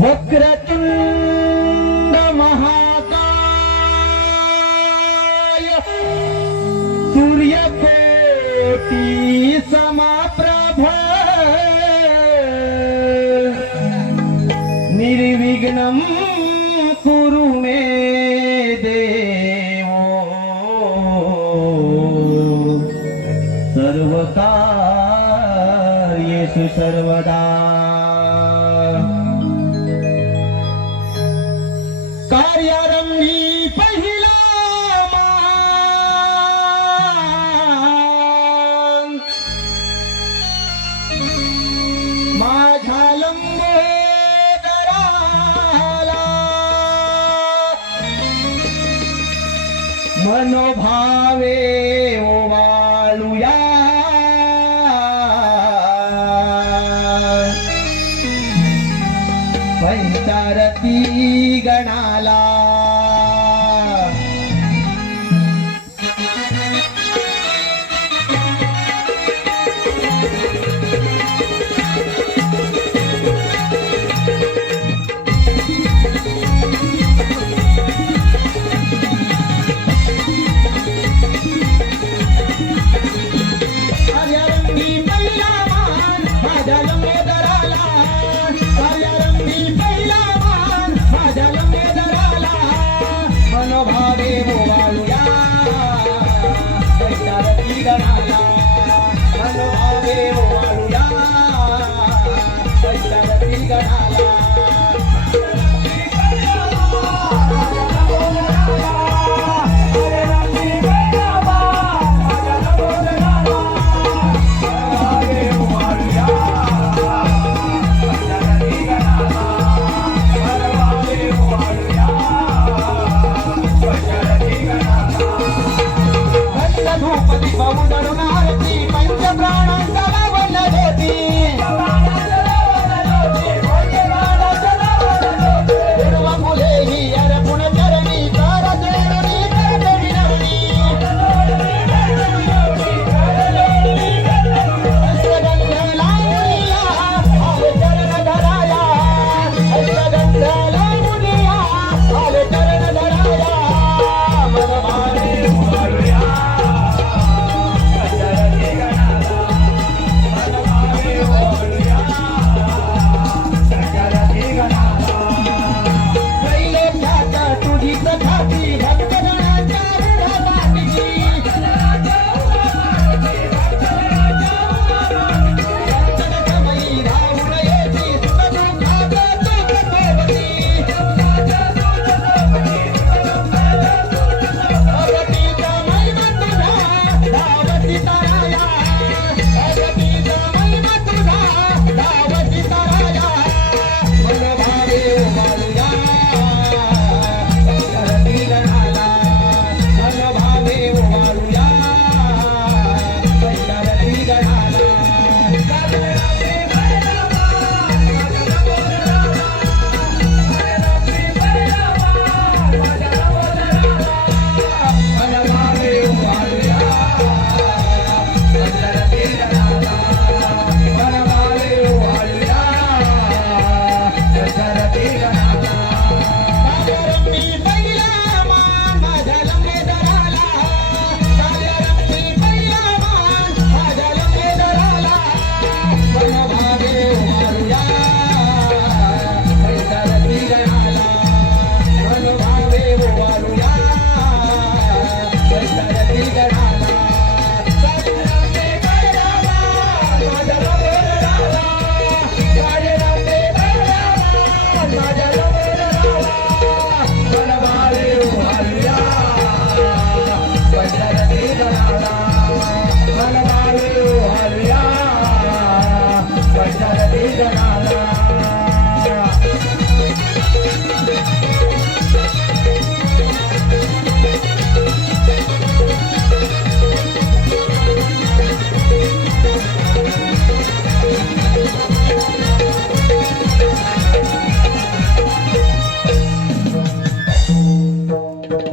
वक्रतुंड महाकाय सूर्यकोटी समाप्रभ निर्विघ्नं कुरु मे देवो। सर्वकार्येषु सर्वदा मनोभावे ओवाळूया पंचारती गणाला Yeah.